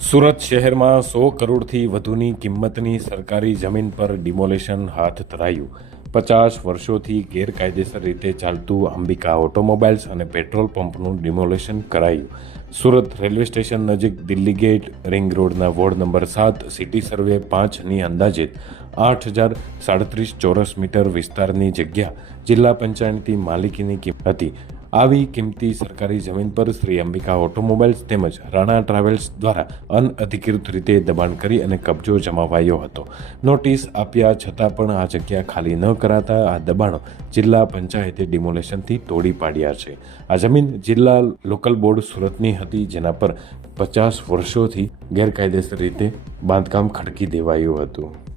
સુરત શહેરમાં સો કરોડથી વધુની કિંમતની સરકારી જમીન પર ડિમોલેશન હાથ ધરાયું. પચાસ વર્ષોથી ગેરકાયદેસર રીતે ચાલતું અંબિકા ઓટોમોબાઈલ્સ અને પેટ્રોલ પંપનું ડિમોલેશન કરાયું. સુરત રેલવે સ્ટેશન નજીક દિલ્હી ગેટ, રિંગ રોડના વોર્ડ નંબર સાત, સિટી સર્વે પાંચની અંદાજિત આઠ હજાર સાડત્રીસ ચોરસ મીટર વિસ્તારની જગ્યા જિલ્લા પંચાયતની માલિકીની કિંમત હતી. આવી કિંમતી સરકારી જમીન પર શ્રી અંબિકા ઓટોમોબાઈલ્સ તેમજ રાણા ટ્રાવેલ્સ દ્વારા અનઅધિકૃત રીતે દબાણ કરી અને કબજો જમાવાયો હતો. નોટિસ આપ્યા છતાં પણ આ જગ્યા ખાલી ન કરાતા આ દબાણો જિલ્લા પંચાયતે ડિમોલેશનથી તોડી પાડ્યા છે. આ જમીન જિલ્લા લોકલ બોર્ડ સુરતની હતી, જેના પર પચાસ વર્ષોથી ગેરકાયદેસર રીતે બાંધકામ ખડકી દેવાયું હતું.